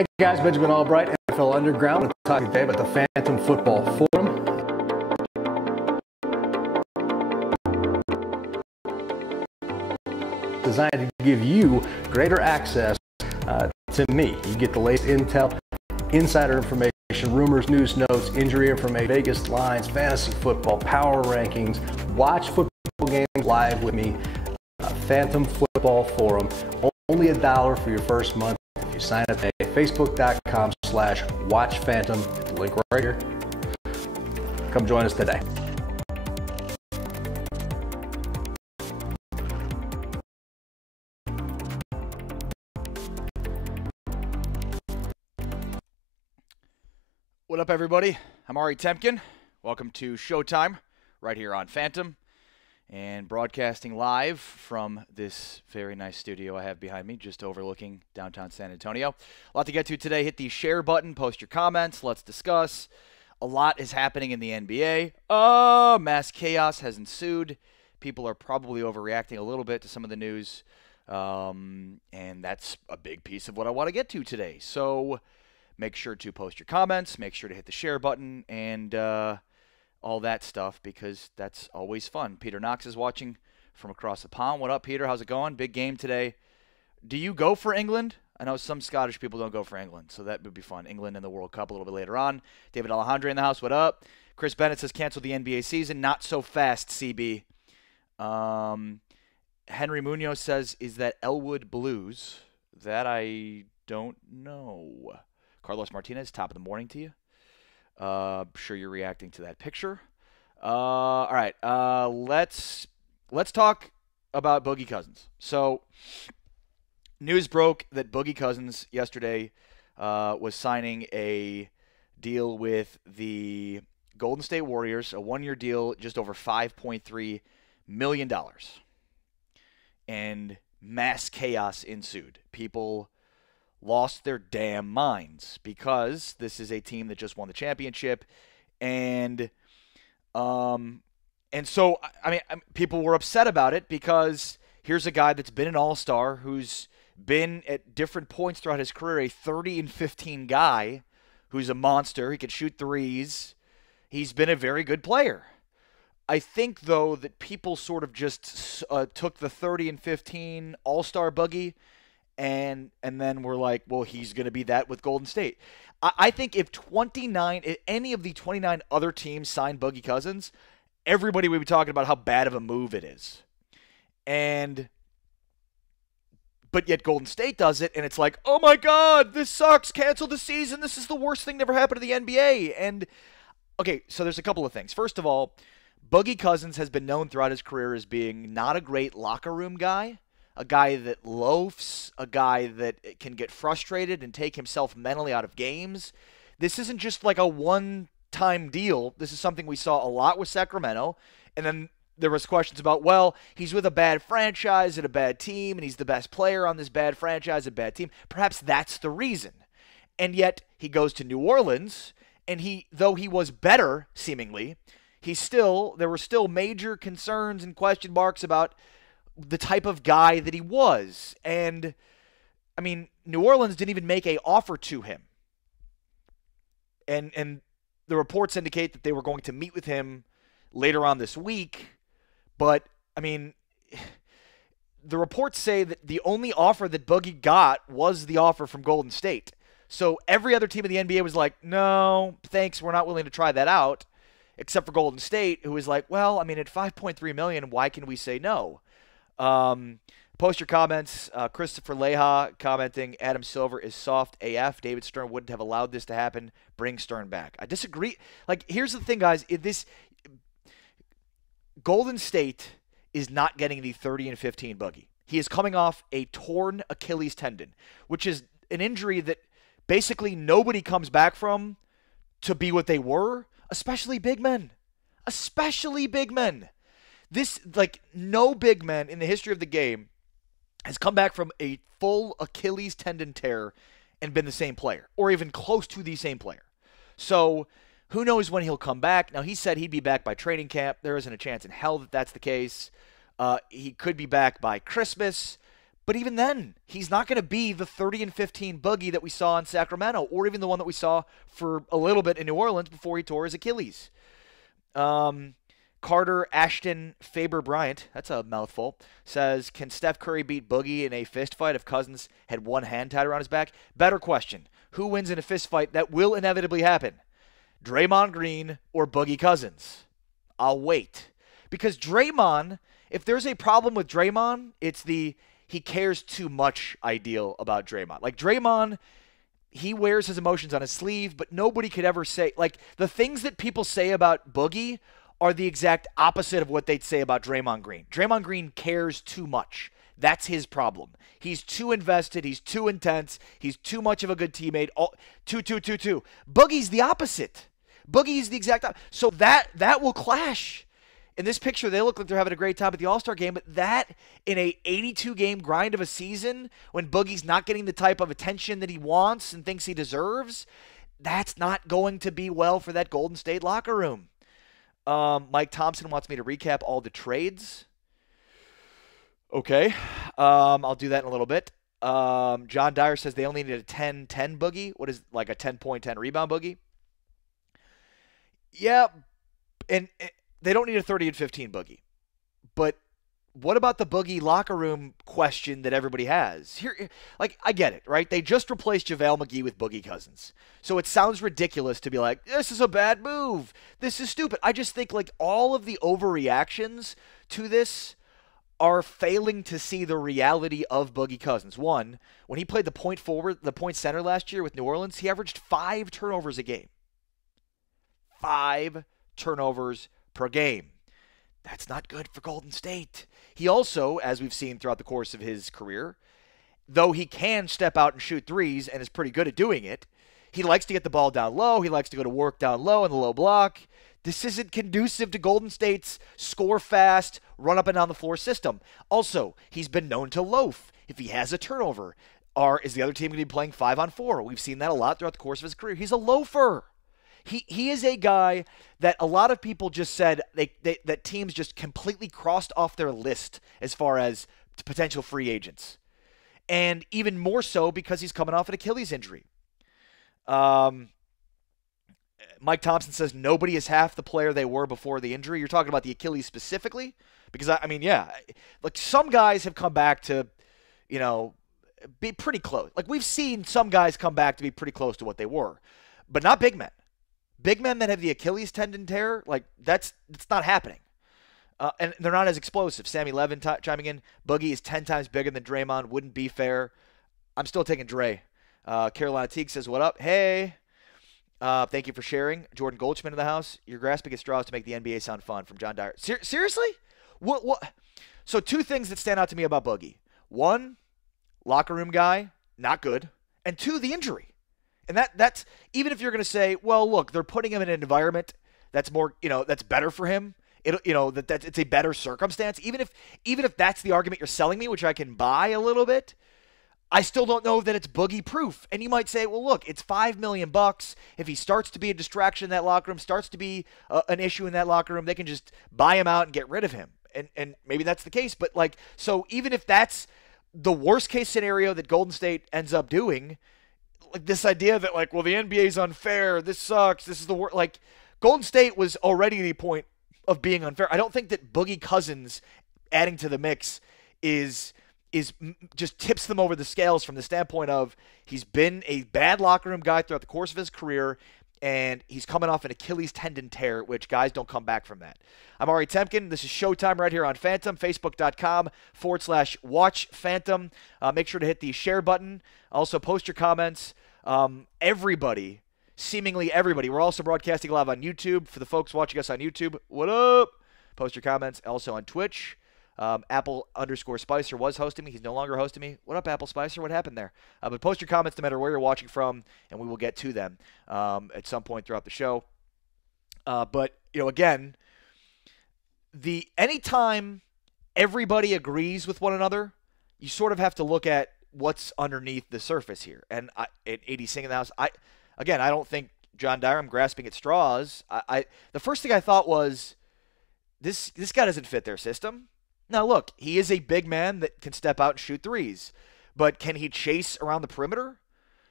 Hey guys, Benjamin Albright, NFL Underground. We're talking today about the Phantom Football Forum. Designed to give you greater access to me. You get the latest intel, insider information, rumors, news notes, injury information, Vegas lines, fantasy football, power rankings. Watch football games live with me. Phantom Football Forum. Only $1 for your first month. If you sign up at facebook.com/watchphantom. Link right here. Come join us today. What up, everybody? I'm Ari Temkin. Welcome to Showtime right here on Phantom and broadcasting live from this very nice studio I have behind me, just overlooking downtown San Antonio. A lot to get to today. Hit the share button, post your comments, let's discuss. A lot is happening in the NBA. Mass chaos has ensued. People are probably overreacting a little bit to some of the news, and that's a big piece of what I want to get to today. So make sure to post your comments, make sure to hit the share button, and all that stuff, because that's always fun. Peter Knox is watching from across the pond. What up, Peter? How's it going? Big game today. Do you go for England? I know some Scottish people don't go for England, so that would be fun. England in the World Cup a little bit later on. David Alejandre in the house. What up? Chris Bennett says cancel the NBA season. Not so fast, CB. Henry Munoz says, is that Elwood Blues? That I don't know. Carlos Martinez, top of the morning to you. Sure you're reacting to that picture. All right, let's talk about Boogie Cousins. So, news broke that Boogie Cousins yesterday was signing a deal with the Golden State Warriors, a one-year deal, just over $5.3 million. And mass chaos ensued. People lost their damn minds because this is a team that just won the championship, and so I mean people were upset about it because here's a guy that's been an all-star, who's been at different points throughout his career a 30-15 guy who's a monster. He can shoot threes. He's been a very good player. I think though that people sort of just took the 30-15 all-star Boogie and then we're like, well, he's going to be that with Golden State. I think if any of the 29 other teams signed Boogie Cousins, everybody would be talking about how bad of a move it is. But yet Golden State does it, and it's like, oh my God, this sucks. Cancel the season. This is the worst thing that ever happened to the NBA. And okay, so there's a couple of things. First of all, Boogie Cousins has been known throughout his career as being not a great locker room guy. A guy that loafs, a guy that can get frustrated and take himself mentally out of games. This isn't just like a one-time deal. This is something we saw a lot with Sacramento. And then there was questions about, well, he's with a bad franchise and a bad team, and he's the best player on this bad franchise and bad team. Perhaps that's the reason. And yet he goes to New Orleans, and though he was better, seemingly, there were still major concerns and question marks about the type of guy that he was. And I mean, New Orleans didn't even make an offer to him. And the reports indicate that they were going to meet with him later on this week. But I mean, the reports say that the only offer that Boogie got was the offer from Golden State. So every other team in the NBA was like, no, thanks, we're not willing to try that out. Except for Golden State, who was like, well, I mean, at $5.3 million, why can we say no? Post your comments. Christopher Leha commenting, Adam Silver is soft AF. David Stern wouldn't have allowed this to happen. Bring Stern back. I disagree. Like, here's the thing, guys. Golden State is not getting the 30-15 Boogie. He is coming off a torn Achilles tendon, which is an injury that basically nobody comes back from to be what they were, especially big men. Especially big men. No big man in the history of the game has come back from a full Achilles tendon tear and been the same player, or even close to the same player. So who knows when he'll come back. Now, he said he'd be back by training camp. There isn't a chance in hell that that's the case. He could be back by Christmas. But even then, he's not going to be the 30-15 Boogie that we saw in Sacramento, or even the one that we saw for a little bit in New Orleans before he tore his Achilles. Carter Ashton Faber Bryant, that's a mouthful, says, can Steph Curry beat Boogie in a fist fight if Cousins had one hand tied around his back? Better question. Who wins in a fist fight that will inevitably happen? Draymond Green or Boogie Cousins? I'll wait. Because Draymond, if there's a problem with Draymond, it's the he cares too much ideal about Draymond. Like Draymond, he wears his emotions on his sleeve, but nobody could ever say, like, the things that people say about Boogie are the exact opposite of what they'd say about Draymond Green. Draymond Green cares too much. That's his problem. He's too invested. He's too intense. He's too much of a good teammate. Two. Boogie's the opposite. Boogie's the exact opposite. So that will clash. In this picture, they look like they're having a great time at the All-Star game, but that in a 82-game grind of a season, when Boogie's not getting the type of attention that he wants and thinks he deserves, that's not going to be well for that Golden State locker room. Mike Thompson wants me to recap all the trades. Okay. I'll do that in a little bit. John Dyer says they only need a 10-10 Boogie. What is like a 10-point, 10-rebound Boogie? Yeah, and they don't need a 30-15 Boogie. But what about the Boogie locker room question that everybody has? Here, like, I get it, right? They just replaced JaVale McGee with Boogie Cousins. So it sounds ridiculous to be like, this is a bad move. This is stupid. I just think, like, all of the overreactions to this are failing to see the reality of Boogie Cousins. One, when he played the point forward, the point center last year with New Orleans, he averaged 5 turnovers a game. 5 turnovers per game. That's not good for Golden State. He also, as we've seen throughout the course of his career, though he can step out and shoot threes and is pretty good at doing it, he likes to get the ball down low. He likes to go to work down low in the low block. This isn't conducive to Golden State's score fast, run up and down the floor system. Also, he's been known to loaf. If he has a turnover, is the other team going to be playing 5-on-4? We've seen that a lot throughout the course of his career. He's a loafer. He is a guy that a lot of people just said that teams just completely crossed off their list as far as potential free agents. And even more so because he's coming off an Achilles injury. Mike Thompson says nobody is half the player they were before the injury. You're talking about the Achilles specifically? Because, I mean, yeah. Like, some guys have come back to, be pretty close. Like, we've seen some guys come back to be pretty close to what they were. But not big men. Big men that have the Achilles tendon tear, like, that's not happening. And they're not as explosive. Sammy Levin chiming in. Boogie is 10 times bigger than Draymond. Wouldn't be fair. I'm still taking Dre. Carolina Teague says, what up? Hey. Thank you for sharing. Jordan Goldschmidt in the house. You're grasping at straws to make the NBA sound fun, from John Dyer. Seriously? What? So 2 things that stand out to me about Boogie. 1, locker room guy, not good. And 2, the injury. And that's even if you're going to say, well, look, they're putting him in an environment that's more, that's better for him. That it's a better circumstance. Even if that's the argument you're selling me, which I can buy a little bit, I still don't know that it's Boogie proof. And you might say, well, look, it's $5 million. If he starts to be a distraction in that locker room, starts to be an issue in that locker room, they can just buy him out and get rid of him. And maybe that's the case. But, like, so even if that's the worst case scenario that Golden State ends up doing, like, this idea that, like, well, the NBA's unfair, this sucks, this is the worst. Like, Golden State was already at the point of being unfair. I don't think that Boogie Cousins adding to the mix is just tips them over the scales from the standpoint of he's been a bad locker room guy throughout the course of his career, and he's coming off an Achilles tendon tear, which guys don't come back from that. I'm Ari Temkin. This is Showtime right here on Phantom, facebook.com/watch Phantom. Make sure to hit the share button. Also, post your comments. Seemingly everybody. We're also broadcasting live on YouTube. For the folks watching us on YouTube, what up? Post your comments. Also on Twitch. Apple_Spicer was hosting me. He's no longer hosting me. What up, Apple Spicer? What happened there? But post your comments no matter where you're watching from, and we will get to them at some point throughout the show. But, again, anytime everybody agrees with one another, you sort of have to look at what's underneath the surface here. And AD Singh in the house, I don't think John Dyer, I'm grasping at straws. The first thing I thought was, this guy doesn't fit their system. Now, look, he is a big man that can step out and shoot threes, but can he chase around the perimeter?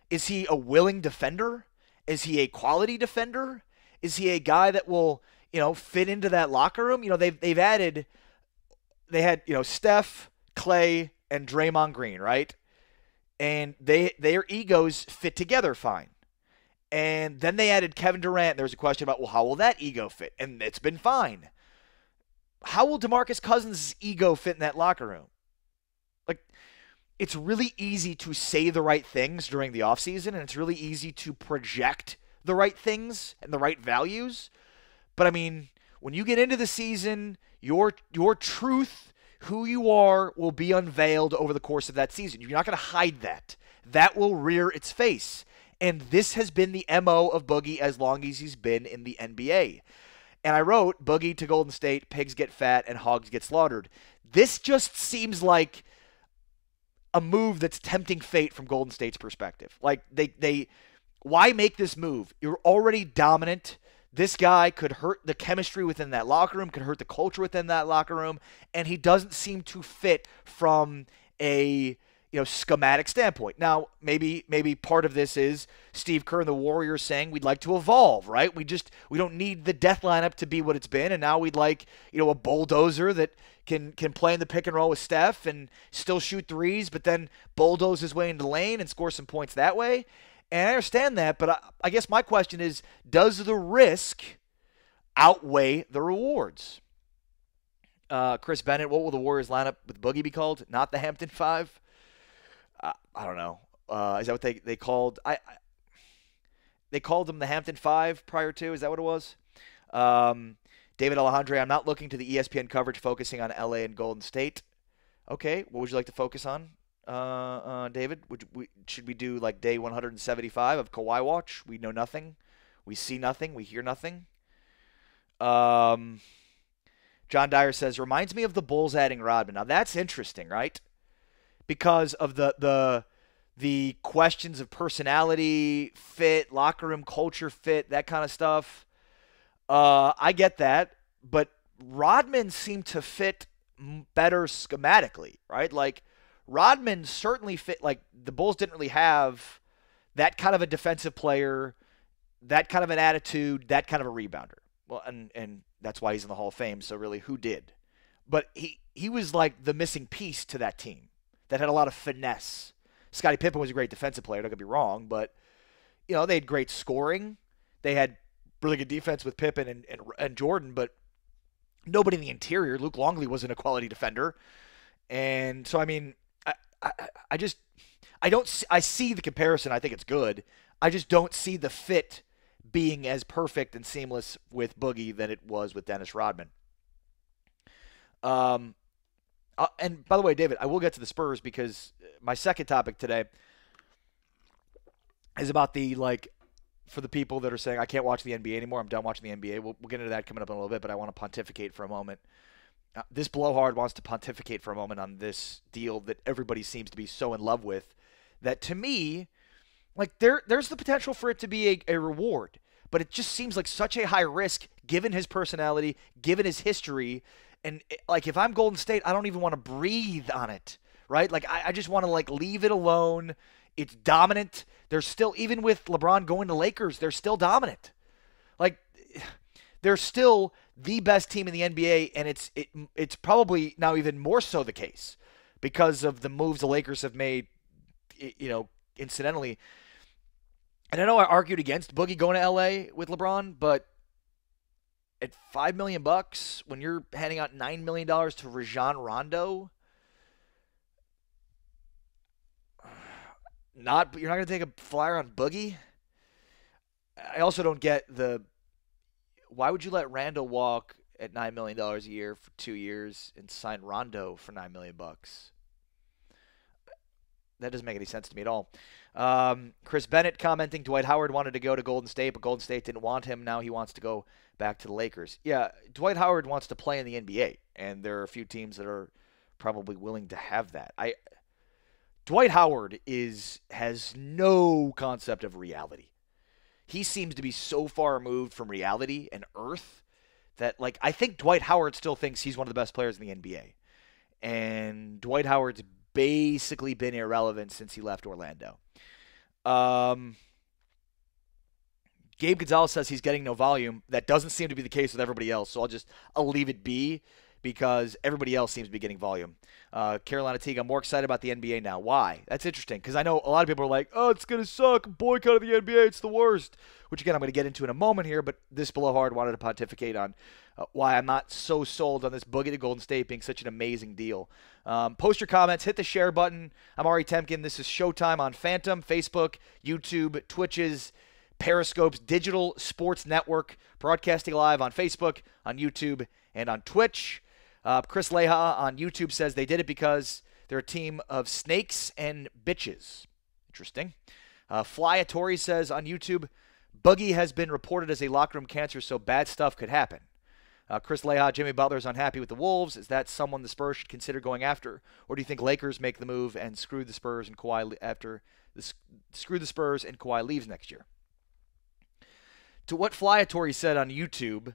Is he a willing defender? Is he a quality defender? Is he a guy that will, fit into that locker room? They've added, they had, Steph, Clay, and Draymond Green, right? And their egos fit together fine. And then they added Kevin Durant. There was a question about, well, how will that ego fit? And it's been fine. How will DeMarcus Cousins' ego fit in that locker room? Like, it's really easy to say the right things during the offseason, and it's really easy to project the right things and the right values. But, I mean, when you get into the season, your truth, who you are, will be unveiled over the course of that season. You're not going to hide that. That will rear its face. And this has been the MO of Boogie as long as he's been in the NBA. And I wrote, Boogie to Golden State, pigs get fat and hogs get slaughtered. This just seems like a move that's tempting fate from Golden State's perspective. Like, why make this move? You're already dominant. This guy could hurt the chemistry within that locker room, could hurt the culture within that locker room, and he doesn't seem to fit from a schematic standpoint. Now, maybe part of this is Steve Kerr and the Warriors saying we'd like to evolve, right? We don't need the death lineup to be what it's been, and now we'd like, a bulldozer that can play in the pick and roll with Steph and still shoot threes, but then bulldoze his way into the lane and score some points that way. And I understand that, but I guess my question is, does the risk outweigh the rewards? Chris Bennett, what will the Warriors lineup with Boogie be called? Not the Hampton Five? I don't know. Is that what they called? They called them the Hampton Five prior to. Is that what it was? David Alejandre, I'm not looking to the ESPN coverage focusing on LA and Golden State. Okay, what would you like to focus on, David? Should we do like day 175 of Kawhi Watch? We know nothing. We see nothing. We hear nothing. John Dyer says, reminds me of the Bulls adding Rodman. Now, that's interesting, right? Because of the questions of personality, fit, locker room culture fit, that kind of stuff. I get that, but Rodman seemed to fit better schematically, right? Like, Rodman certainly fit, like, the Bulls didn't really have that kind of a defensive player, that kind of an attitude, that kind of a rebounder. Well, and that's why he's in the Hall of Fame, so really, who did? But he was like the missing piece to that team that had a lot of finesse. Scottie Pippen was a great defensive player, don't get me wrong, but, they had great scoring. They had really good defense with Pippen and Jordan, but nobody in the interior. Luke Longley wasn't a quality defender. And so, I mean, I see the comparison. I think it's good. I just don't see the fit being as perfect and seamless with Boogie than it was with Dennis Rodman. And by the way, David, I will get to the Spurs because my second topic today is about for the people that are saying, I can't watch the NBA anymore, I'm done watching the NBA. We'll get into that coming up in a little bit, but I want to pontificate for a moment. This blowhard wants to pontificate for a moment on this deal that everybody seems to be so in love with that, to me, like, there's the potential for it to be a reward, but it just seems like such a high risk given his personality, given his history. And, like, if I'm Golden State, I don't even want to breathe on it, right? Like, I just want to, like, leave it alone. It's dominant. They're still, even with LeBron going to Lakers, they're still dominant. Like, they're still the best team in the NBA, and it's probably now even more so the case because of the moves the Lakers have made, incidentally. And I know I argued against Boogie going to LA with LeBron, but at $5 million, when you're handing out $9 million to Rajon Rondo, you're not going to take a flyer on Boogie. I also don't get why would you let Randall walk at $9 million a year for 2 years and sign Rondo for $9 million? That doesn't make any sense to me at all. Chris Bennett commenting, Dwight Howard wanted to go to Golden State, but Golden State didn't want him. Now he wants to go back to the Lakers. Yeah, Dwight Howard wants to play in the NBA, and there are a few teams that are probably willing to have that. Dwight Howard has no concept of reality. He seems to be so far removed from reality and earth that, like, I think Dwight Howard still thinks he's one of the best players in the NBA. and Dwight Howard's basically been irrelevant since he left Orlando. Gabe Gonzalez says he's getting no volume. That doesn't seem to be the case with everybody else, so I'll leave it be because everybody else seems to be getting volume. Carolina Teague, I'm more excited about the NBA now. Why? That's interesting because I know a lot of people are like, oh, it's going to suck. Boycott of the NBA. It's the worst. Which, again, I'm going to get into in a moment here, but this below hard wanted to pontificate on why I'm not so sold on this Boogie to Golden State being such an amazing deal. Post your comments. Hit the share button. I'm Ari Temkin. This is Showtime on Phantom, Facebook, YouTube, Twitches, Periscope's digital sports network, broadcasting live on Facebook, on YouTube, and on Twitch. Chris Leha on YouTube says they did it because they're a team of snakes and bitches. Interesting. Fly Atori says on YouTube, Boogie has been reported as a locker room cancer, so bad stuff could happen. Chris Leha, Jimmy Butler's unhappy with the Wolves. Is that someone the Spurs should consider going after, or do you think Lakers make the move and screw the Spurs and Kawhi leaves next year? To what Fly Atori said on YouTube,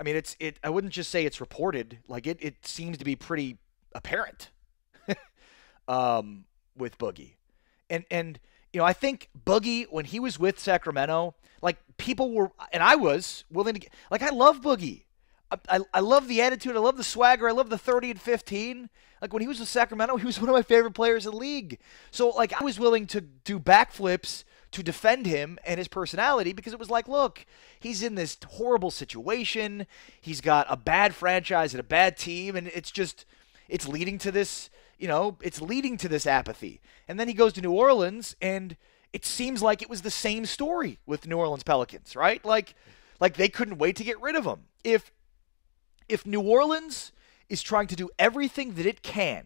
I mean, I wouldn't just say it's reported. Like, it seems to be pretty apparent with Boogie. And you know, I think Boogie, when he was with Sacramento, like, people were, and I was willing to get, like, I love Boogie. I love the attitude. I love the swagger. I love the 30 and 15. Like, when he was with Sacramento, he was one of my favorite players in the league. So, like, I was willing to do backflips to defend him and his personality because it was like, look, he's in this horrible situation. He's got a bad franchise and a bad team, and it's leading to this, you know, it's leading to this apathy. And then he goes to New Orleans, and it seems like it was the same story with New Orleans Pelicans, right? Like they couldn't wait to get rid of him. If New Orleans is trying to do everything that it can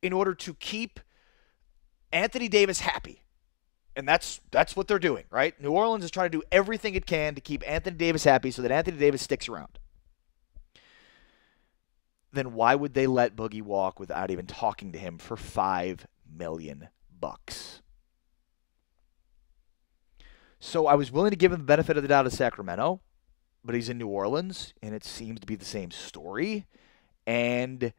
in order to keep Anthony Davis happy, and that's what they're doing, right? New Orleans is trying to do everything it can to keep Anthony Davis happy so that Anthony Davis sticks around. Then why would they let Boogie walk without even talking to him for $5 million? So I was willing to give him the benefit of the doubt of Sacramento, but he's in New Orleans, and it seems to be the same story. And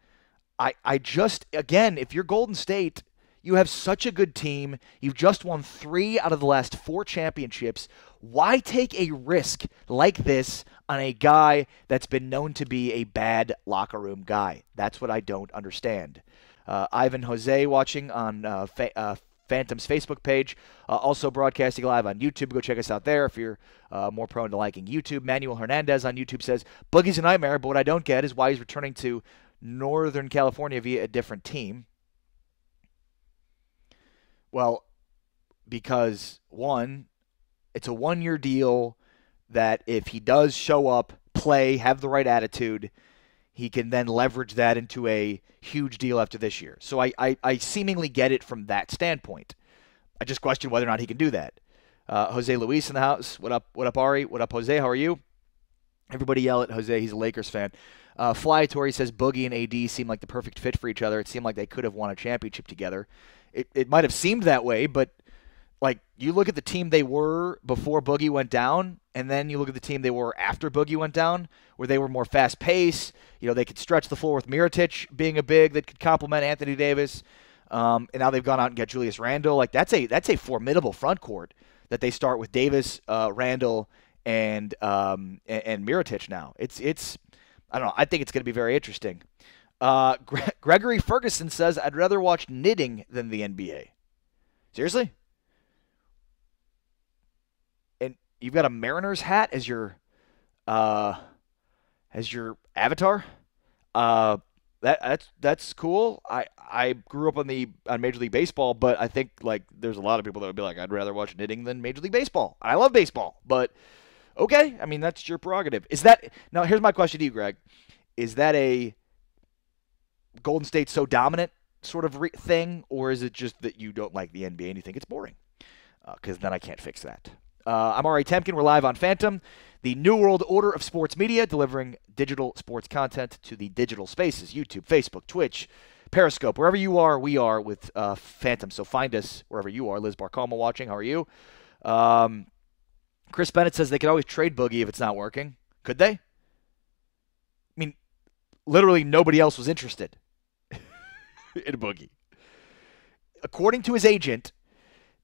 I just, again, if you're Golden State, you have such a good team. You've just won 3 out of the last 4 championships. Why take a risk like this on a guy that's been known to be a bad locker room guy? That's what I don't understand. Ivan Jose watching on Phantom's Facebook page, also broadcasting live on YouTube. Go check us out there if you're more prone to liking YouTube. Manuel Hernandez on YouTube says, Boogie's a nightmare, but what I don't get is why he's returning to Northern California via a different team. Well, because, one, it's a 1-year deal that if he does show up, play, have the right attitude, he can then leverage that into a huge deal after this year. So I seemingly get it from that standpoint. I just question whether or not he can do that. Jose Luis in the house. What up, Ari? What up, Jose? How are you? Everybody yell at Jose. He's a Lakers fan. Fly Tori says Boogie and AD seem like the perfect fit for each other. It seemed like they could have won a championship together. It might have seemed that way, but like, you look at the team they were before Boogie went down, and then you look at the team they were after Boogie went down, where they were more fast-paced. You know, they could stretch the floor with Mirotic being a big that could complement Anthony Davis. And now they've gone out and got Julius Randle. Like, that's a formidable front court that they start with Davis, Randle, and Mirotic now. It's I don't know. I think it's going to be very interesting. Gregory Ferguson says, I'd rather watch knitting than the NBA. Seriously? And you've got a Mariners hat as your avatar? That's cool. I grew up on Major League Baseball, but I think, like, there's a lot of people that would be like, I'd rather watch knitting than Major League Baseball. I love baseball, but okay. I mean, that's your prerogative. Now here's my question to you, Greg. Is that a Golden State so dominant sort of thing, or is it just that you don't like the NBA and you think it's boring? Because then I can't fix that. I'm Ari Temkin. We're live on Phantom, the New World Order of sports media, delivering digital sports content to the digital spaces, YouTube, Facebook, Twitch, Periscope. Wherever you are, we are with Phantom. So find us wherever you are. Liz Barcoma watching. How are you? Chris Bennett says they could always trade Boogie if it's not working. Could they? I mean, literally nobody else was interested in Boogie. According to his agent,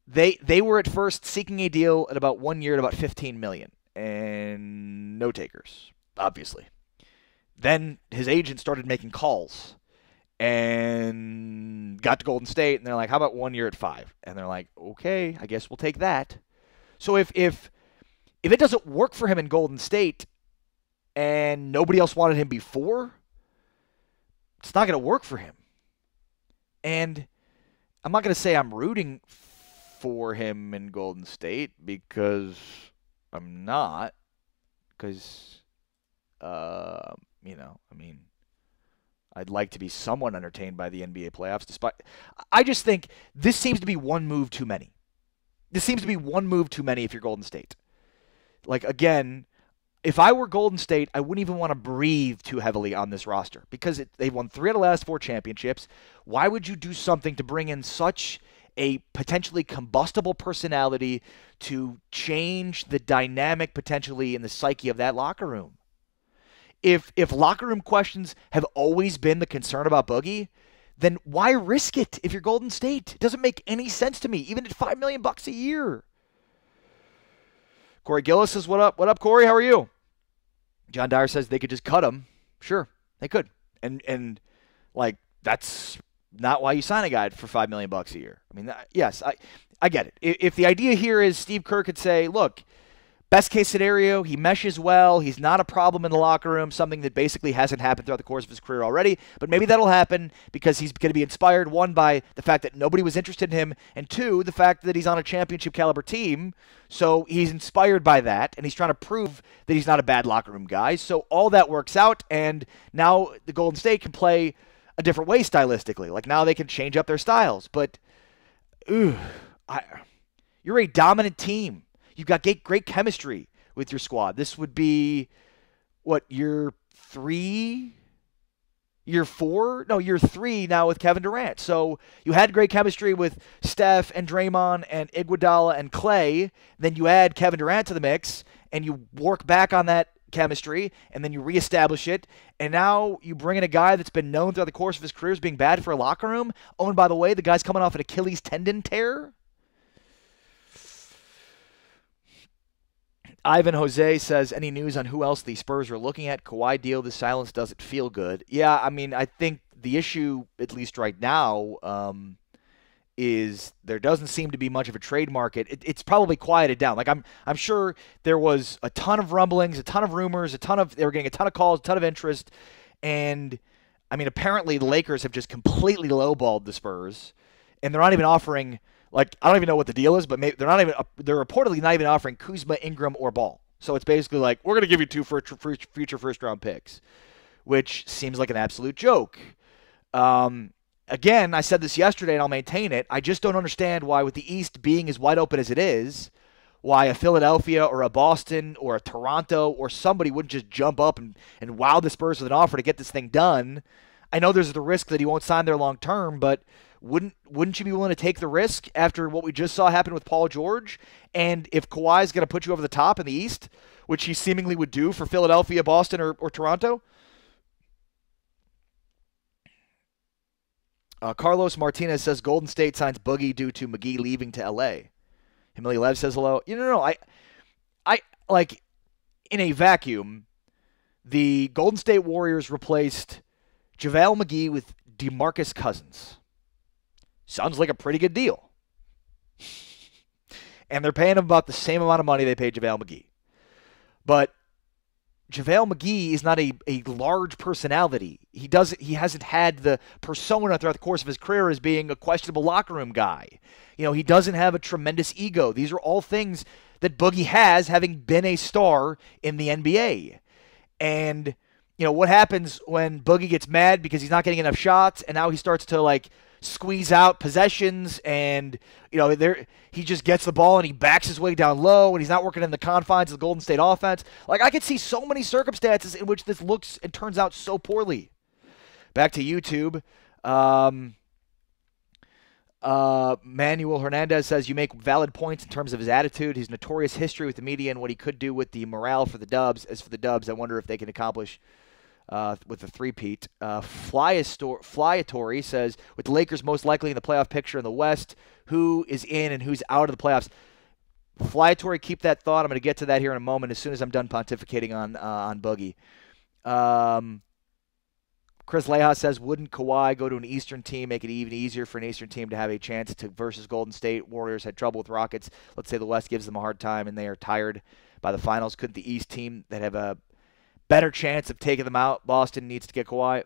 they were at first seeking a deal at about 1 year at about $15 million, and no takers, obviously. Then his agent started making calls and got to Golden State, and they're like, how about 1 year at $5 million? And they're like, okay, I guess we'll take that. So if it doesn't work for him in Golden State and nobody else wanted him before, it's not going to work for him. And I'm not going to say I'm rooting for him in Golden State, because I'm not. Because, I'd like to be somewhat entertained by the NBA playoffs. I just think this seems to be one move too many. This seems to be one move too many if you're Golden State. Like, again, if I were Golden State, I wouldn't even want to breathe too heavily on this roster, because they've won 3 out of the last 4 championships. Why would you do something to bring in such a potentially combustible personality to change the dynamic potentially in the psyche of that locker room? If locker room questions have always been the concern about Boogie, then why risk it if you're Golden State? It doesn't make any sense to me, even at $5 million a year. Corey Gillis says, what up? What up, Corey? How are you? John Dyer says they could just cut him. Sure, they could. And that's not why you sign a guy for $5 million a year. I mean, yes, I get it. If the idea here is Steve Kerr could say, look, best case scenario, he meshes well, he's not a problem in the locker room, something that basically hasn't happened throughout the course of his career already, but maybe that'll happen because he's going to be inspired, one, by the fact that nobody was interested in him, and two, the fact that he's on a championship caliber team, so he's inspired by that, and he's trying to prove that he's not a bad locker room guy. So all that works out, and now the Golden State can play a different way stylistically. Like, now they can change up their styles, but you're a dominant team. You've got great chemistry with your squad. This would be, year 3? Year 4? No, year 3 now with Kevin Durant. So you had great chemistry with Steph and Draymond and Iguodala and Clay. Then you add Kevin Durant to the mix, and you work back on that chemistry, and then you reestablish it. And now you bring in a guy that's been known throughout the course of his career as being bad for a locker room. Oh, and by the way, the guy's coming off an Achilles tendon tear. Ivan Jose says, any news on who else the Spurs are looking at? Kawhi deal, the silence doesn't feel good. Yeah, I mean, I think the issue, at least right now, is there doesn't seem to be much of a trade market. It's probably quieted down. Like, I'm sure there was a ton of rumblings, a ton of rumors, they were getting a ton of calls, a ton of interest, and I mean, apparently the Lakers have just completely lowballed the Spurs, and they're not even offering. Like, I don't even know what the deal is, but they're reportedly not even offering Kuzma, Ingram, or Ball. So it's basically like, we're going to give you 2 future first-round picks, which seems like an absolute joke. Again, I said this yesterday, and I'll maintain it. I just don't understand why, with the East being as wide open as it is, why a Philadelphia or a Boston or a Toronto or somebody wouldn't just jump up and wow the Spurs with an offer to get this thing done. I know there's the risk that he won't sign there long-term, but wouldn't you be willing to take the risk after what we just saw happen with Paul George? And if Kawhi's going to put you over the top in the East, which he seemingly would do for Philadelphia, Boston, or Toronto? Carlos Martinez says Golden State signs Boogie due to McGee leaving to L.A. Emily Lev says hello. No. I like, in a vacuum, the Golden State Warriors replaced JaVale McGee with DeMarcus Cousins. Sounds like a pretty good deal. And they're paying him about the same amount of money they paid JaVale McGee. But JaVale McGee is not a large personality. He hasn't had the persona throughout the course of his career as being a questionable locker room guy. He doesn't have a tremendous ego. These are all things that Boogie has, having been a star in the NBA. And, what happens when Boogie gets mad because he's not getting enough shots, and now he starts to, squeeze out possessions, and he just gets the ball and he backs his way down low, and he's not working in the confines of the Golden State offense. Like, I could see so many circumstances in which this looks and turns out so poorly. Back to YouTube. Manuel Hernandez says, you make valid points in terms of his attitude, his notorious history with the media, and what he could do with the morale for the Dubs. As for the Dubs, I wonder if they can accomplish with the three-peat. Flyatory says, with the Lakers most likely in the playoff picture in the West, who is in and who's out of the playoffs? Flyatory, keep that thought. I'm going to get to that here in a moment as soon as I'm done pontificating on Boogie. Chris Leha says, wouldn't Kawhi go to an Eastern team, make it even easier for an Eastern team to have a chance to versus Golden State? Warriors had trouble with Rockets. Let's say the West gives them a hard time and they are tired by the finals. Couldn't the East team that have a better chance of taking them out? Boston needs to get Kawhi.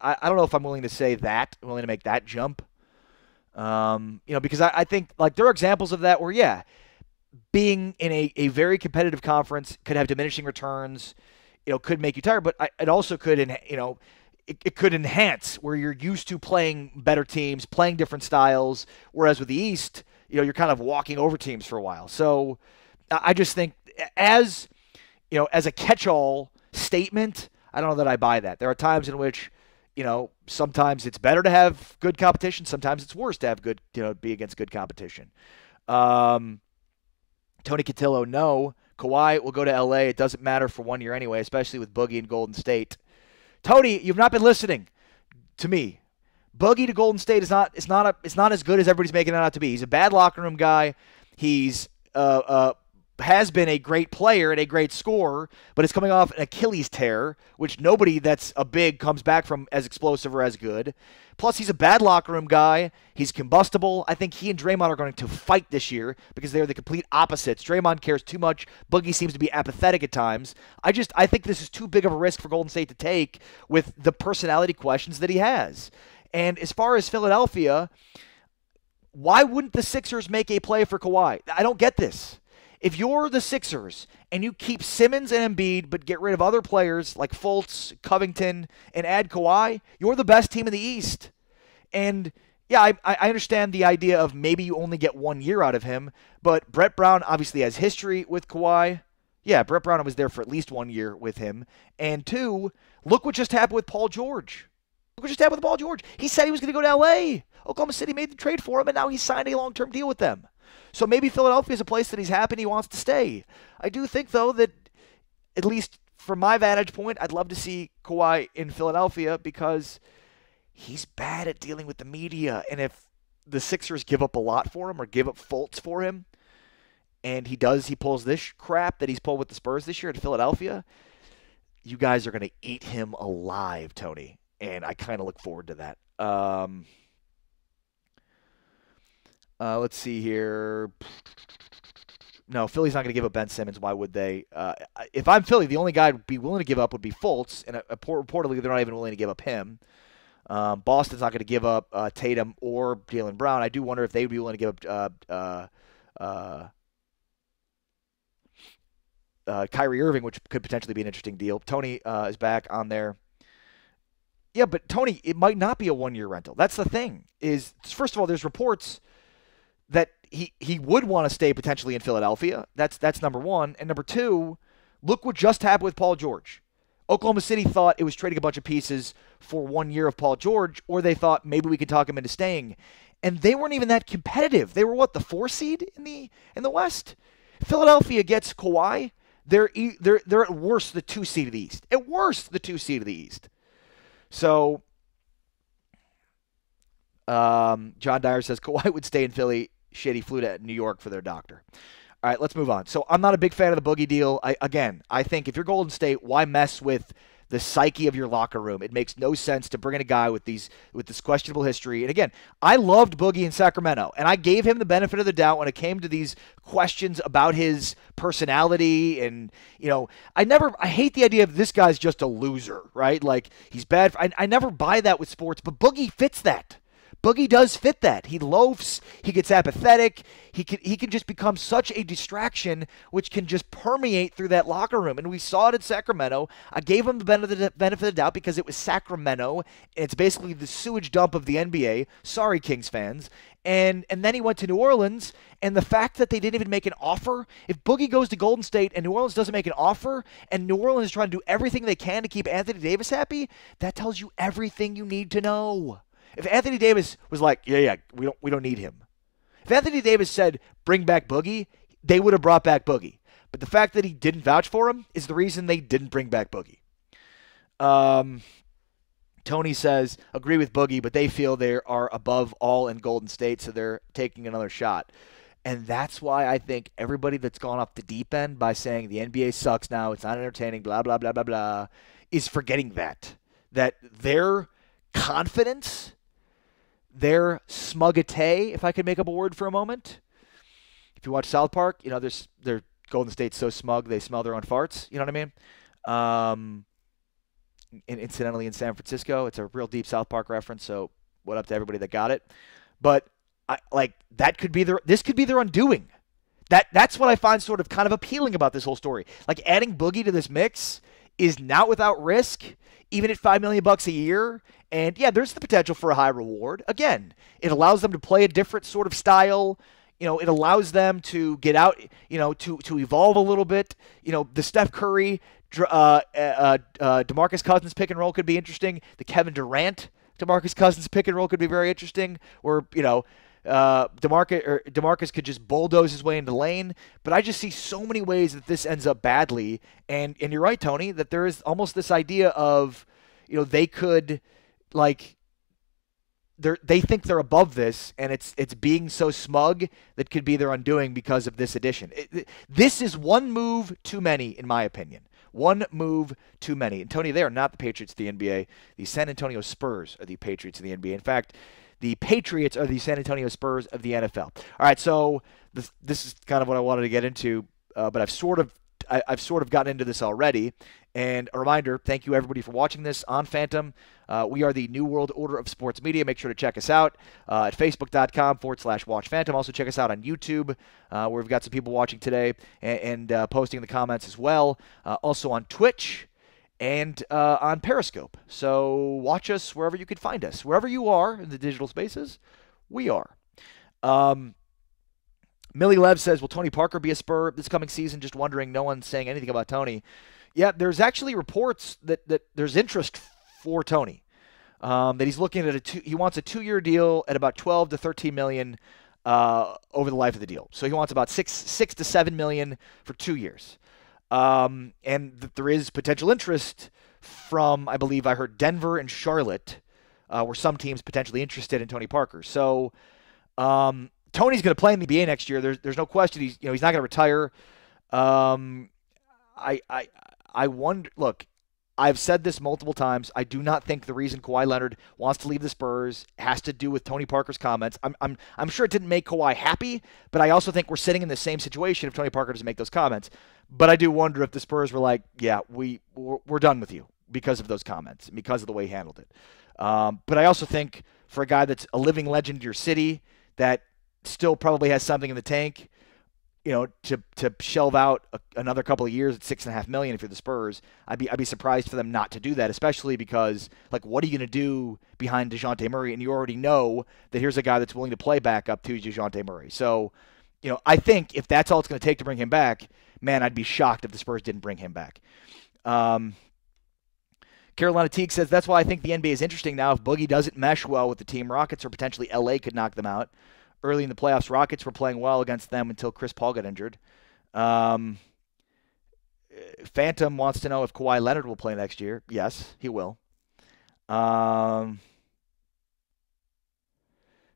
I don't know if I'm willing to say that. I'm willing to make that jump. Because I think like there are examples of that where, yeah, being in a very competitive conference could have diminishing returns, could make you tired, but it also could, it could enhance where you're used to playing better teams, playing different styles, whereas with the East, you're kind of walking over teams for a while. So I just think as a catch-all statement, I don't know that I buy that. There are times in which, sometimes it's better to have good competition. Sometimes it's worse to have good, be against good competition. Tony Cotillo, no. Kawhi will go to L.A. It doesn't matter for 1 year anyway, especially with Boogie and Golden State. Tony, you've not been listening to me. Boogie to Golden State is not as good as everybody's making it out to be. He's a bad locker room guy. He's has been a great player and a great scorer, but it's coming off an Achilles tear, which nobody that's a big comes back from as explosive or as good. Plus, he's a bad locker room guy. He's combustible. I think he and Draymond are going to fight this year because they're the complete opposites. Draymond cares too much. Boogie seems to be apathetic at times. I think this is too big of a risk for Golden State to take with the personality questions that he has. And as far as Philadelphia, why wouldn't the Sixers make a play for Kawhi? I don't get this. If you're the Sixers and you keep Simmons and Embiid but get rid of other players like Fultz, Covington, and add Kawhi, you're the best team in the East. And, yeah, I understand the idea of maybe you only get 1 year out of him, but Brett Brown obviously has history with Kawhi. Yeah, Brett Brown was there for at least 1 year with him. And two, look what just happened with Paul George. Look what just happened with Paul George. He said he was going to go to L.A. Oklahoma City made the trade for him, and now he's signed a long-term deal with them. So maybe Philadelphia is a place that he's happy and he wants to stay. I do think, though, that at least from my vantage point, I'd love to see Kawhi in Philadelphia because he's bad at dealing with the media. And if the Sixers give up a lot for him or give up Fultz for him, and he pulls this crap that he's pulled with the Spurs this year in Philadelphia, you guys are going to eat him alive, Tony. And I kind of look forward to that. Let's see here. No, Philly's not going to give up Ben Simmons. Why would they? If I'm Philly, the only guy I'd be willing to give up would be Fultz, and reportedly they're not even willing to give up him. Boston's not going to give up Tatum or Jaylen Brown. I do wonder if they would be willing to give up Kyrie Irving, which could potentially be an interesting deal. Tony is back on there. Yeah, but Tony, it might not be a 1 year rental. That's the thing. First of all, there's reports that he would want to stay potentially in Philadelphia. That's number one. And number two, look what just happened with Paul George. Oklahoma City thought it was trading a bunch of pieces for 1 year of Paul George, or they thought maybe we could talk him into staying. And they weren't even that competitive. They were what, the 4 seed in the West? Philadelphia gets Kawhi. They're at worst the 2 seed of the East. At worst the 2 seed of the East. So John Dyer says Kawhi would stay in Philly. Shit, he flew to New York for their doctor. All right, let's move on. So I'm not a big fan of the Boogie deal. I think if you're Golden State, why mess with the psyche of your locker room? It makes no sense to bring in a guy with this questionable history. And again, I loved Boogie in Sacramento, and I gave him the benefit of the doubt when it came to these questions about his personality. And I hate the idea of this guy's just a loser, right? Like he's bad. I never buy that with sports, but Boogie fits that. Boogie does fit that. He loafs. He gets apathetic. He can just become such a distraction, which can just permeate through that locker room. And we saw it in Sacramento. I gave him the benefit of the doubt because it was Sacramento. It's basically the sewage dump of the NBA. Sorry, Kings fans. And then he went to New Orleans, and the fact that they didn't even make an offer, if Boogie goes to Golden State and New Orleans doesn't make an offer, and New Orleans is trying to do everything they can to keep Anthony Davis happy, that tells you everything you need to know. If Anthony Davis was like, yeah, we don't need him. If Anthony Davis said, bring back Boogie, they would have brought back Boogie. But the fact that he didn't vouch for him is the reason they didn't bring back Boogie. Tony says, agree with Boogie, but they feel they are above all in Golden State, so they're taking another shot. And that's why I think everybody that's gone off the deep end by saying the NBA sucks now, it's not entertaining, blah, blah, blah, blah, blah, is forgetting that their confidence, their smugate, if I could make up a word for a moment. If you watch South Park, they're Golden State's so smug they smell their own farts. You know what I mean? And incidentally, in San Francisco, it's a real deep South Park reference. So, what up to everybody that got it? But this could be their undoing. That's what I find sort of kind of appealing about this whole story. Like adding Boogie to this mix is not without risk, even at $5 million a year. And yeah, there's the potential for a high reward. Again, it allows them to play a different sort of style. It allows them to get out, to evolve a little bit. The Steph Curry, DeMarcus Cousins pick and roll could be interesting. The Kevin Durant, DeMarcus Cousins pick and roll could be very interesting. Or, DeMarcus could just bulldoze his way into the lane. But I just see so many ways that this ends up badly. And you're right, Tony, that there is almost this idea of, they could, they think they're above this, and it's being so smug that could be their undoing because of this addition. This is one move too many, in my opinion. One move too many. And Tony, they are not the Patriots of the NBA. The San Antonio Spurs are the Patriots of the NBA. In fact, the Patriots are the San Antonio Spurs of the NFL. All right, so this is kind of what I wanted to get into, but I've sort of gotten into this already. And a reminder, thank you everybody for watching this on Phantom. We are the New World Order of Sports Media. Make sure to check us out at facebook.com/Watch Phantom. Also check us out on YouTube, where we've got some people watching today and posting in the comments as well. Also on Twitch and on Periscope. So watch us wherever you can find us. Wherever you are in the digital spaces, we are. Millie Lev says, will Tony Parker be a Spur this coming season? Just wondering. No one's saying anything about Tony. Yeah, there's actually reports that there's interest for Tony. That he's looking at he wants a 2-year deal at about $12 to $13 million over the life of the deal. So he wants about $6 to $7 million for 2 years. And there is potential interest from, I believe I heard, Denver and Charlotte, were some teams potentially interested in Tony Parker. So Tony's going to play in the NBA next year. There's no question. He's not going to retire. I wonder. Look, I've said this multiple times. I do not think the reason Kawhi Leonard wants to leave the Spurs has to do with Tony Parker's comments. I'm sure it didn't make Kawhi happy, but I also think we're sitting in the same situation if Tony Parker doesn't make those comments. But I do wonder if the Spurs were like, yeah, we're done with you because of those comments, because of the way he handled it. But I also think for a guy that's a living legend in your city that still probably has something in the tank, to shelve out another couple of years at $6.5 million if you're the Spurs, I'd be surprised for them not to do that, especially because, what are you going to do behind DeJounte Murray? And you already know that here's a guy that's willing to play back up to DeJounte Murray. So, I think if that's all it's going to take to bring him back, man, I'd be shocked if the Spurs didn't bring him back. Carolina Teague says, that's why I think the NBA is interesting now. If Boogie doesn't mesh well with the team, Rockets or potentially LA could knock them out. Early in the playoffs, Rockets were playing well against them until Chris Paul got injured. Phantom wants to know if Kawhi Leonard will play next year. Yes, he will.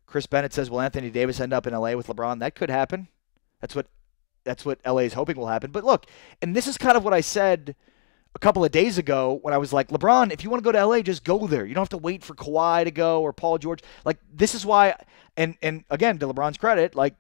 Chris Bennett says, will Anthony Davis end up in LA with LeBron? That could happen. That's what LA is hoping will happen. But look, and this is kind of what I said a couple of days ago when I was like, LeBron, if you want to go to LA, just go there. You don't have to wait for Kawhi to go or Paul George. This is why. And again, to LeBron's credit, I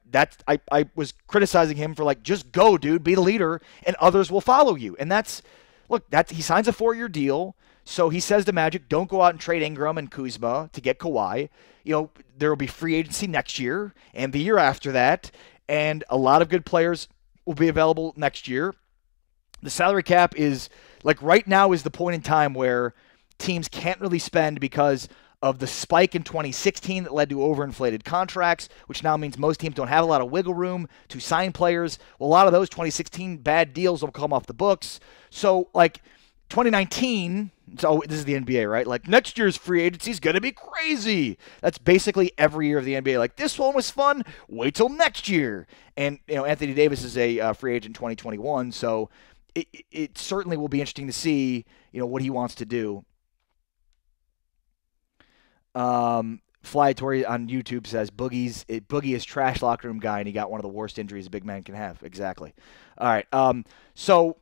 was criticizing him for just go, dude, be the leader, and others will follow you. And he signs a 4-year deal, so he says to Magic, don't go out and trade Ingram and Kuzma to get Kawhi. There will be free agency next year and the year after that, and a lot of good players will be available next year. The salary cap is, right now is the point in time where teams can't really spend because of the spike in 2016 that led to overinflated contracts, which now means most teams don't have a lot of wiggle room to sign players. Well, a lot of those 2016 bad deals will come off the books. So, 2019, so this is the NBA, right? Next year's free agency is going to be crazy. That's basically every year of the NBA. This one was fun. Wait till next year. And, Anthony Davis is a free agent in 2021, so it certainly will be interesting to see, what he wants to do. Fly Tory on YouTube says Boogie is trash locker room guy, and he got one of the worst injuries a big man can have. Exactly. All right. So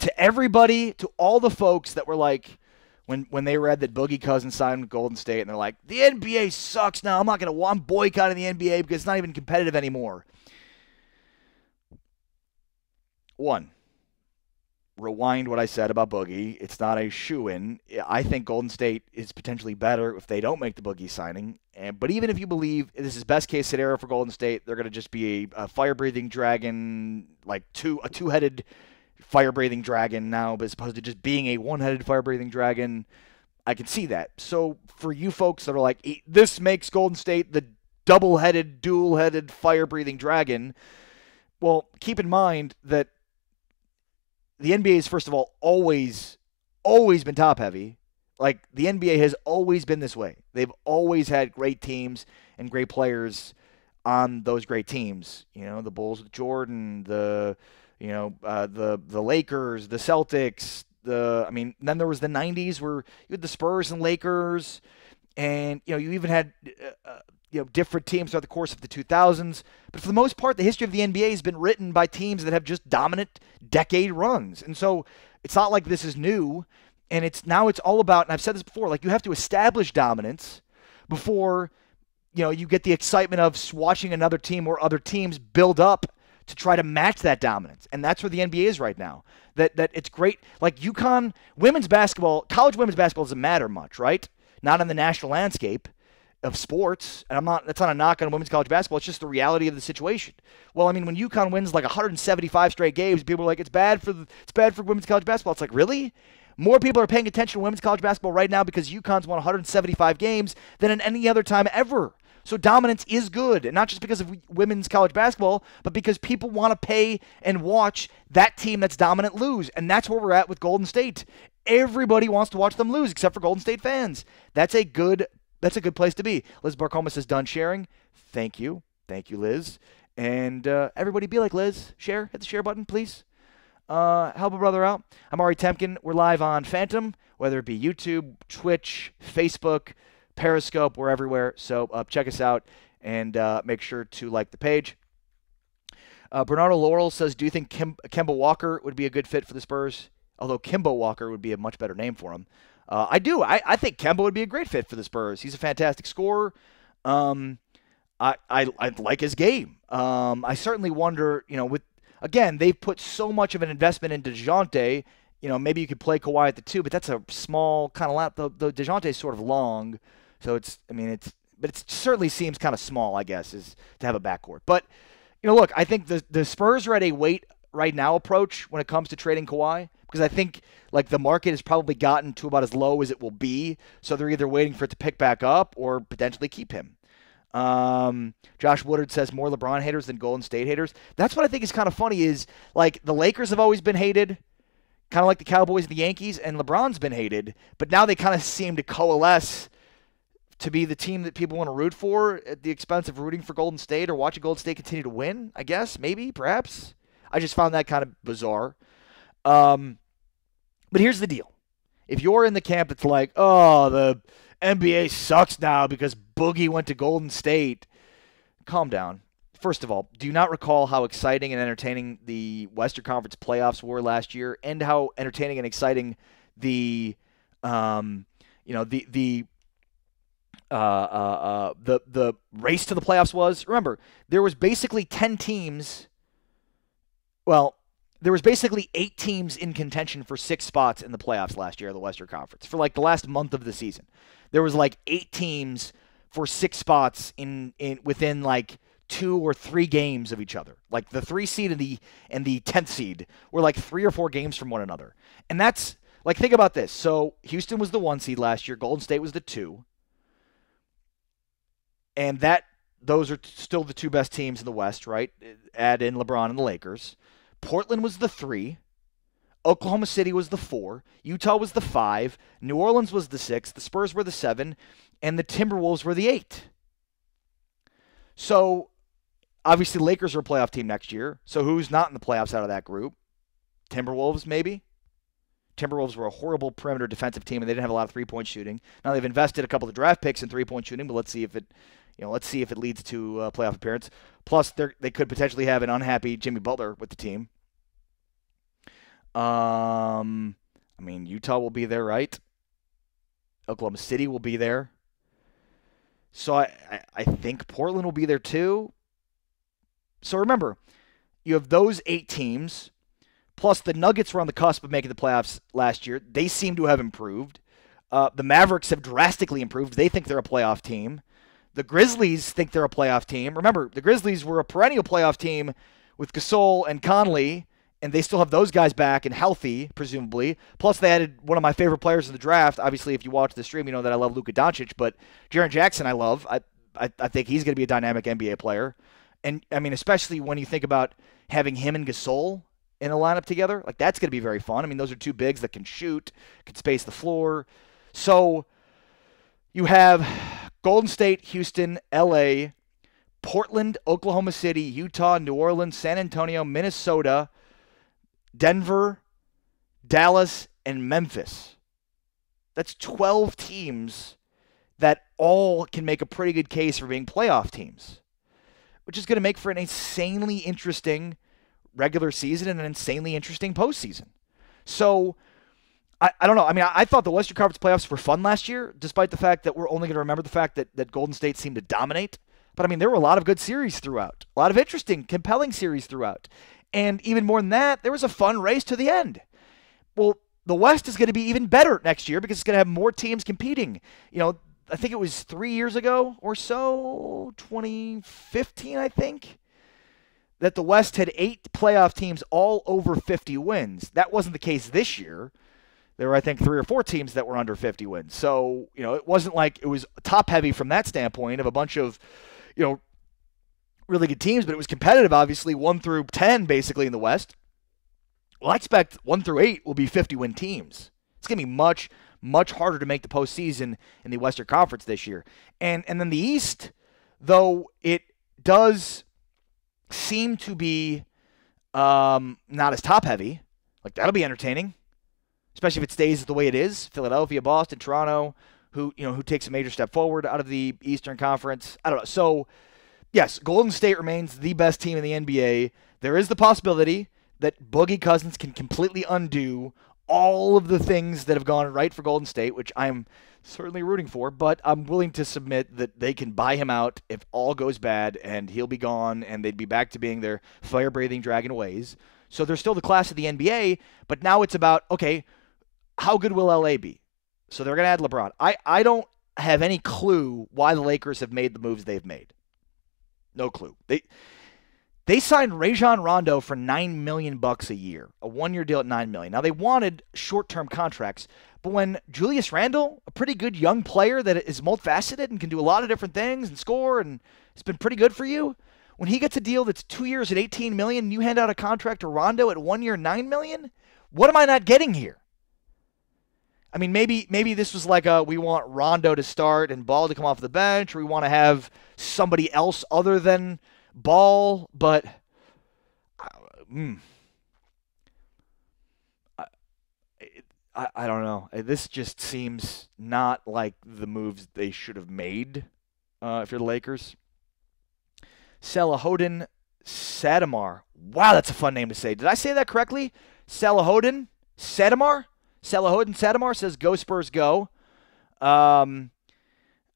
to everybody, to all the folks that were like, when they read that Boogie Cousins signed with Golden State, and they're like, the NBA sucks now. I'm boycotting the NBA because it's not even competitive anymore. One, rewind what I said about Boogie. It's not a shoo-in. I think Golden State is potentially better if they don't make the Boogie signing. But even if you believe this is best case scenario for Golden State, they're going to just be a fire-breathing dragon, like a two-headed fire-breathing dragon now, as opposed to just being a one-headed fire-breathing dragon. I can see that. So for you folks that are like, this makes Golden State the double-headed, dual-headed fire-breathing dragon, well, keep in mind that the NBA is, first of all, always been top-heavy. Like, the NBA has always been this way. They've always had great teams and great players on those great teams. The Bulls with Jordan, the Lakers, the Celtics. Then there was the 90s where you had the Spurs and Lakers, and you even had different teams throughout the course of the 2000s. But for the most part, the history of the NBA has been written by teams that have just dominant decade runs. And so it's not like this is new. And it's all about, and I've said this before, like, you have to establish dominance before, you get the excitement of watching another team or other teams build up to try to match that dominance. And that's where the NBA is right now. That it's great. Like, UConn women's basketball, college women's basketball doesn't matter much, right? Not in the national landscape of sports. And that's not a knock on women's college basketball. It's just the reality of the situation. Well, when UConn wins like 175 straight games, people are like, it's bad for women's college basketball. It's like, really? More people are paying attention to women's college basketball right now because UConn's won 175 games than in any other time ever. So dominance is good, and not just because of women's college basketball, but because people want to pay and watch that team that's dominant lose, and that's where we're at with Golden State. Everybody wants to watch them lose, except for Golden State fans. That's a good place to be. Liz Barcoma says, done sharing. Thank you, Liz. And everybody be like Liz. Share, hit the share button, please. Help a brother out. I'm Ari Temkin. We're live on Phantom, whether it be YouTube, Twitch, Facebook, Periscope, we're everywhere. So check us out and make sure to like the page. Bernardo Laurel says, do you think Kemba Walker would be a good fit for the Spurs? Although Kimbo Walker would be a much better name for him. I do. I think Kemba would be a great fit for the Spurs. He's a fantastic scorer. I like his game. I certainly wonder, again, they've put so much of an investment into DeJounte. Maybe you could play Kawhi at the 2, but that's a small kind of lap. The DeJounte is sort of long. So but it certainly seems kind of small, I guess, is to have a backcourt. But, look, I think the Spurs are at a wait right now approach when it comes to trading Kawhi, because I think, like, the market has probably gotten to about as low as it will be. So they're either waiting for it to pick back up or potentially keep him. Josh Woodard says more LeBron haters than Golden State haters. That's what I think is kind of funny is, like, the Lakers have always been hated, kind of like the Cowboys and the Yankees, and LeBron's been hated. But now they kind of seem to coalesce to be the team that people want to root for at the expense of rooting for Golden State or watching Golden State continue to win, I guess, maybe, perhaps. I just found that kind of bizarre. But here's the deal. If you're in the camp that's like, oh, the NBA sucks now because Boogie went to Golden State, calm down. First of all, do you not recall how exciting and entertaining the Western Conference playoffs were last year, and how entertaining and exciting the race to the playoffs was? Remember, there was basically 10 teams. Well, there was basically 8 teams in contention for 6 spots in the playoffs last year in the Western Conference for like the last month of the season. There was like 8 teams for 6 spots within like 2 or 3 games of each other. Like the 3 seed and the 10th seed were like 3 or 4 games from one another. And that's like, think about this. So Houston was the 1 seed last year. Golden State was the 2. And those are still the 2 best teams in the West, right? Add in LeBron and the Lakers. Portland was the 3. Oklahoma City was the 4. Utah was the 5. New Orleans was the 6. The Spurs were the 7. And the Timberwolves were the 8. So, obviously, Lakers are a playoff team next year. So, who's not in the playoffs out of that group? Timberwolves, maybe? Timberwolves were a horrible perimeter defensive team, and they didn't have a lot of three-point shooting. Now they've invested a couple of draft picks in three-point shooting, but let's see if it leads to a playoff appearance. Plus, they could potentially have an unhappy Jimmy Butler with the team. Utah will be there, right? Oklahoma City will be there. So I think Portland will be there too. So remember, you have those 8 teams, plus the Nuggets were on the cusp of making the playoffs last year. They seem to have improved. The Mavericks have drastically improved. They think they're a playoff team. The Grizzlies think they're a playoff team. Remember, the Grizzlies were a perennial playoff team with Gasol and Conley, and they still have those guys back and healthy, presumably. Plus, they added one of my favorite players in the draft. Obviously, if you watch the stream, you know that I love Luka Doncic, but Jaren Jackson I love. I think he's going to be a dynamic NBA player. And, especially when you think about having him and Gasol in a lineup together, like that's going to be very fun. Those are 2 bigs that can shoot, can space the floor. So you have Golden State, Houston, LA, Portland, Oklahoma City, Utah, New Orleans, San Antonio, Minnesota, Denver, Dallas, and Memphis. That's 12 teams that all can make a pretty good case for being playoff teams, which is going to make for an insanely interesting regular season and an insanely interesting postseason. So, I don't know. I thought the Western Conference playoffs were fun last year, despite the fact that we're only going to remember the fact that Golden State seemed to dominate. But, there were a lot of good series throughout, a lot of interesting, compelling series throughout. And even more than that, there was a fun race to the end. Well, the West is going to be even better next year because it's going to have more teams competing. I think it was 3 years ago or so, 2015, I think, that the West had 8 playoff teams all over 50 wins. That wasn't the case this year. There were, I think, 3 or 4 teams that were under 50 wins. So, it wasn't like it was top-heavy from that standpoint of a bunch of, really good teams, but it was competitive, obviously, 1 through 10, basically, in the West. Well, I expect 1 through 8 will be 50-win teams. It's going to be much, much harder to make the postseason in the Western Conference this year. And then the East, though it does seem to be not as top-heavy, like that'll be entertaining, especially if it stays the way it is. Philadelphia, Boston, Toronto, who takes a major step forward out of the Eastern Conference. I don't know. So, yes, Golden State remains the best team in the NBA. There is the possibility that Boogie Cousins can completely undo all of the things that have gone right for Golden State, which I'm certainly rooting for, but I'm willing to submit that they can buy him out if all goes bad and he'll be gone and they'd be back to being their fire-breathing dragon ways. So they're still the class of the NBA, but now it's about, okay, how good will LA be? So they're going to add LeBron. I don't have any clue why the Lakers have made the moves they've made. No clue. They signed Rajon Rondo for $9 million a year, a 1-year deal at $9 million. Now, they wanted short-term contracts, but when Julius Randle, a pretty good young player that is multifaceted and can do a lot of different things and score and it's been pretty good for you, when he gets a deal that's 2 years at $18 million and you hand out a contract to Rondo at 1 year, $9 million, what am I not getting here? Maybe this was like we want Rondo to start and Ball to come off the bench, or we want to have somebody else other than Ball, but I don't know. This just seems not like the moves they should have made if you're the Lakers. Salahodin Sadamar. Wow, that's a fun name to say. Did I say that correctly? Salahodin Sadamar? Salahodin Sadamar says, go Spurs, go.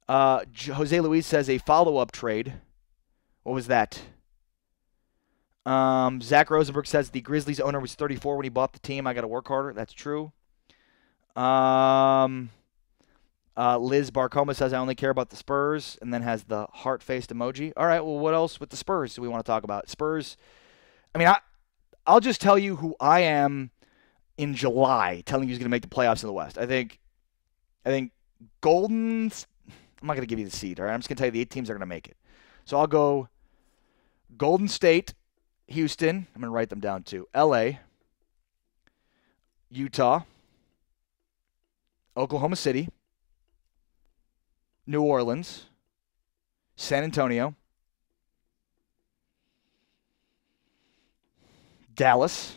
Jose Luis says a follow-up trade. What was that? Zach Rosenberg says the Grizzlies owner was 34 when he bought the team. I got to work harder. That's true. Liz Barcoma says I only care about the Spurs, and then has the heart-faced emoji. All right, well, what else with the Spurs do we want to talk about? Spurs, I'll just tell you who I am in July, telling you who's going to make the playoffs in the West. I think I'm not going to give you the seed, all right? I'm just going to tell you the 8 teams that are going to make it. So I'll go Golden State, Houston. I'm going to write them down too. LA, Utah, Oklahoma City, New Orleans, San Antonio, Dallas,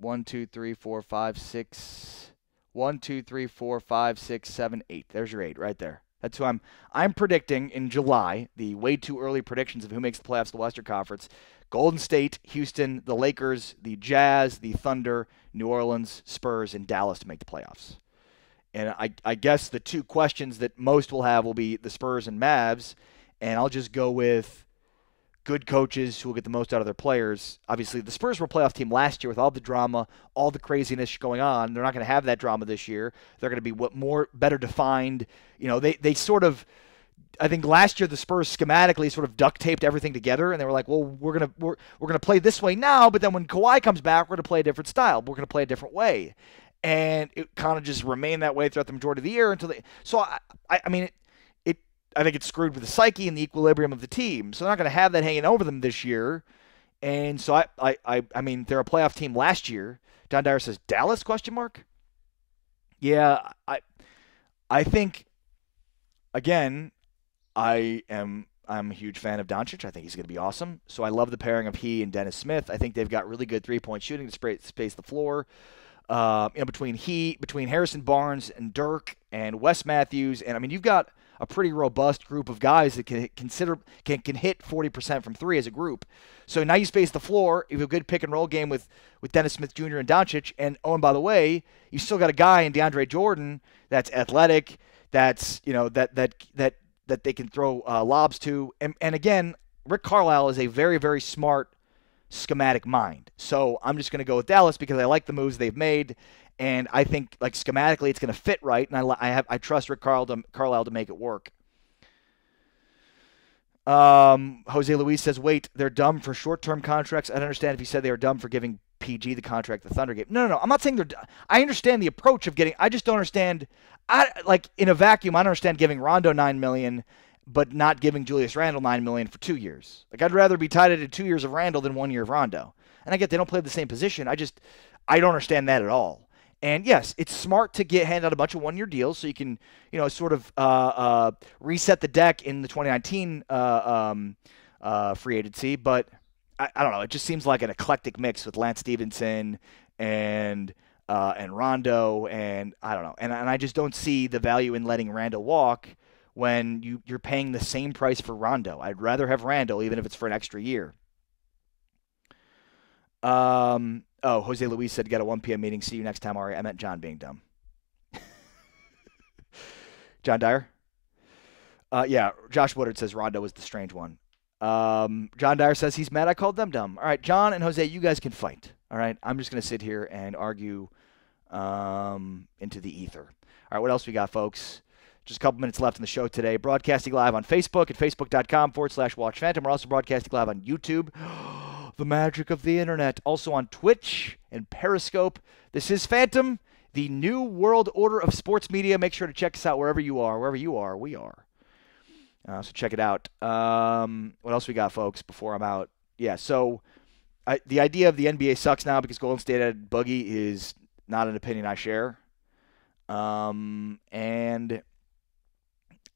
1, 2, 3, 4, 5, 6. 1, 2, 3, 4, 5, 6, 7, 8. There's your 8 right there. That's who I'm predicting in July, the way too early predictions of who makes the playoffs of the Western Conference. Golden State, Houston, the Lakers, the Jazz, the Thunder, New Orleans, Spurs, and Dallas to make the playoffs. And I guess the two questions that most will have will be the Spurs and Mavs, and I'll just go with good coaches who will get the most out of their players. Obviously, the Spurs were a playoff team last year with all the drama, all the craziness going on. They're not going to have that drama this year. They're going to be better defined. They sort of, I think last year the Spurs schematically sort of duct taped everything together, and they were like, well, we're gonna play this way now, but then when Kawhi comes back, we're gonna play a different style. We're gonna play a different way, and it kind of just remained that way throughout the majority of the year until they. So I think it's screwed with the psyche and the equilibrium of the team. So they're not going to have that hanging over them this year. And so I mean, they're a playoff team last year. John Dyer says, Dallas, question mark? Yeah, I think, again, I'm a huge fan of Doncic. I think he's going to be awesome. So I love the pairing of he and Dennis Smith. I think they've got really good three-point shooting to space the floor. Between Harrison Barnes and Dirk and Wes Matthews. And, I mean, you've got a pretty robust group of guys that can hit 40% from three as a group. So now you space the floor. You have a good pick and roll game with Dennis Smith Jr. and Doncic. And by the way, you still got a guy in DeAndre Jordan that's athletic, that's that they can throw lobs to. And again, Rick Carlisle is a very, very smart schematic mind. So I'm just going to go with Dallas because I like the moves they've made. And I think, like, schematically, it's going to fit right, and I trust Rick Carlisle to make it work. Jose Luis says, wait, they're dumb for short-term contracts. I don't understand if he said they were dumb for giving PG the contract the Thunder gave. No. I'm not saying they're dumb. I understand the approach of getting – I just don't understand in a vacuum, I don't understand giving Rondo $9 million but not giving Julius Randle $9 million for 2 years. Like, I'd rather be tied into 2 years of Randle than 1 year of Rondo. And I get they don't play the same position. I don't understand that at all. And yes, it's smart to hand out a bunch of one-year deals so you can, sort of reset the deck in the 2019 free agency. But I don't know. It just seems like an eclectic mix with Lance Stevenson and Rondo, and I don't know. And I just don't see the value in letting Randle walk when you're paying the same price for Rondo. I'd rather have Randle, even if it's for an extra year. Jose Luis said, got a 1 p.m. meeting. See you next time, Ari. I meant John being dumb. John Dyer? Yeah, Josh Woodard says Rondo was the strange one. John Dyer says he's mad I called them dumb. All right, John and Jose, you guys can fight. All right, I'm just going to sit here and argue into the ether. All right, what else we got, folks? Just a couple minutes left in the show today. Broadcasting live on Facebook at facebook.com/Watch Phantom. We're also broadcasting live on YouTube. The magic of the internet. Also on Twitch and Periscope. This is Phantom, the new world order of sports media. Make sure to check us out wherever you are. Wherever you are, we are. So check it out. What else we got, folks, before I'm out? Yeah, so the idea of the NBA sucks now because Golden State had Boogie is not an opinion I share. And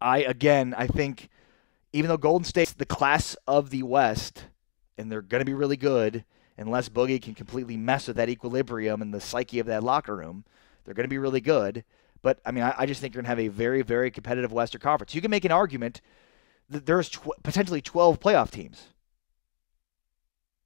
I think even though Golden State's the class of the West, and they're going to be really good, unless Boogie can completely mess with that equilibrium and the psyche of that locker room, they're going to be really good. But, I mean, I just think you're going to have a very, very competitive Western Conference. You can make an argument that there's potentially 12 playoff teams.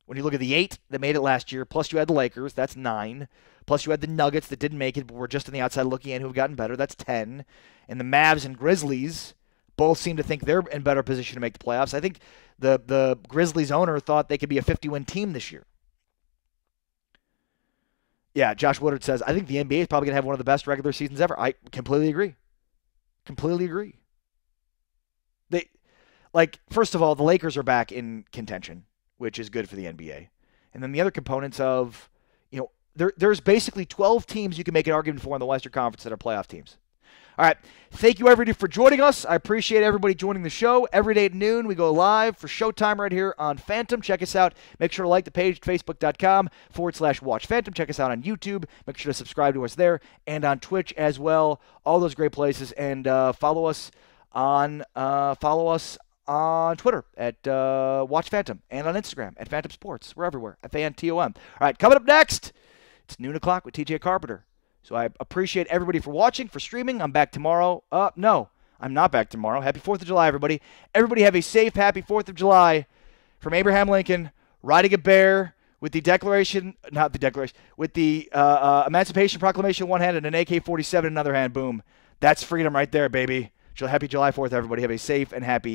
When you look at the 8 that made it last year, plus you had the Lakers, that's 9. Plus you had the Nuggets that didn't make it, but were just on the outside looking in who have gotten better, that's 10. And the Mavs and Grizzlies both seem to think they're in better position to make the playoffs. I think the Grizzlies owner thought they could be a 50-win team this year. Yeah, Josh Woodard says, I think the NBA is probably going to have one of the best regular seasons ever. I completely agree. First of all, the Lakers are back in contention, which is good for the NBA. And then the other components of, there's basically 12 teams you can make an argument for in the Western Conference that are playoff teams. All right. Thank you, everybody, for joining us. I appreciate everybody joining the show. Every day at noon, we go live for Showtime right here on Phantom. Check us out. Make sure to like the page at facebook.com/Watch Phantom. Check us out on YouTube. Make sure to subscribe to us there and on Twitch as well. All those great places. And follow us on Twitter at Watch Phantom and on Instagram at Phantom Sports. We're everywhere at FanTOM. All right. Coming up next It's noon o'clock with TJ Carpenter. So I appreciate everybody for watching, for streaming. I'm back tomorrow. No, I'm not back tomorrow. Happy 4th of July, everybody. Everybody have a safe, happy 4th of July from Abraham Lincoln, riding a bear with the with the Emancipation Proclamation in one hand and an AK-47 in another hand. Boom. That's freedom right there, baby. Happy July 4th, everybody. Have a safe and happy